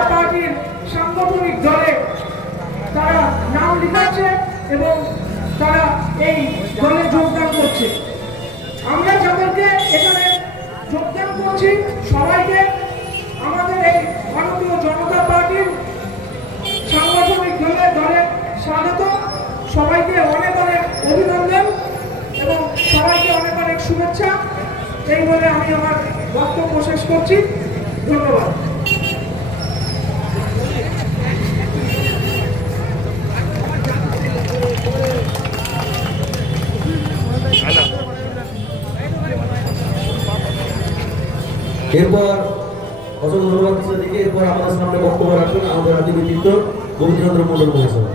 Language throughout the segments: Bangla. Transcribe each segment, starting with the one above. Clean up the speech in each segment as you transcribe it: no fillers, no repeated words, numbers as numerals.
জনতা পার্টির সাংগঠনিক দলে তারা নাম লিখাচ্ছে এবং তারা এই দলে যোগদান করছে। আমরা যাদেরকে এখানে যোগদান করছি সবাইকে আমাদের এই ভারতীয় জনতা পার্টির সাংগঠনিক দলে স্বাগত। সবাইকে অনেক অনেক অভিনন্দন এবং সবাইকে অনেক অনেক শুভেচ্ছা। এই বলে আমি আমার বক্তব্য শেষ করছি। ধন্যবাদ। এরপর অসংখ্য ধন্যবাদ দিকে এরপর আমাদের সামনে বক্তব্য রাখবেন আমাদের আদি ব্যক্তিত্ব গোবিন্দচন্দ্র মন্ডল মহাশয়।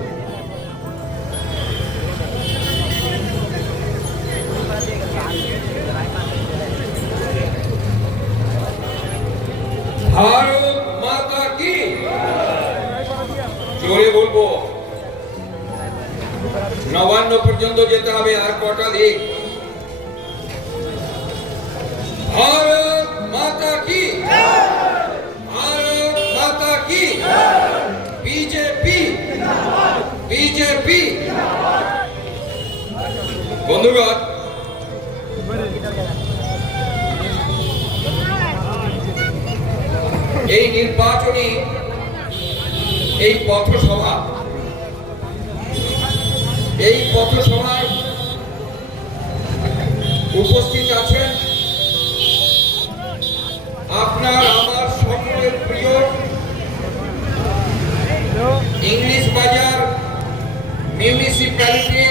ভারত মাতা কি জোরে বলবো। নবান্ন পর্যন্ত যেতে হবে আর কটা দিক। ভারত মাতা কি, ভারত মাতা কি, বিজেপি বিজেপি। বন্ধুগণ, এই নির্বাচনী এই পথসভায় উপস্থিত আছেন আপনার আমার সকলের প্রিয় ইংলিশ বাজার মিউনিসিপ্যালিটি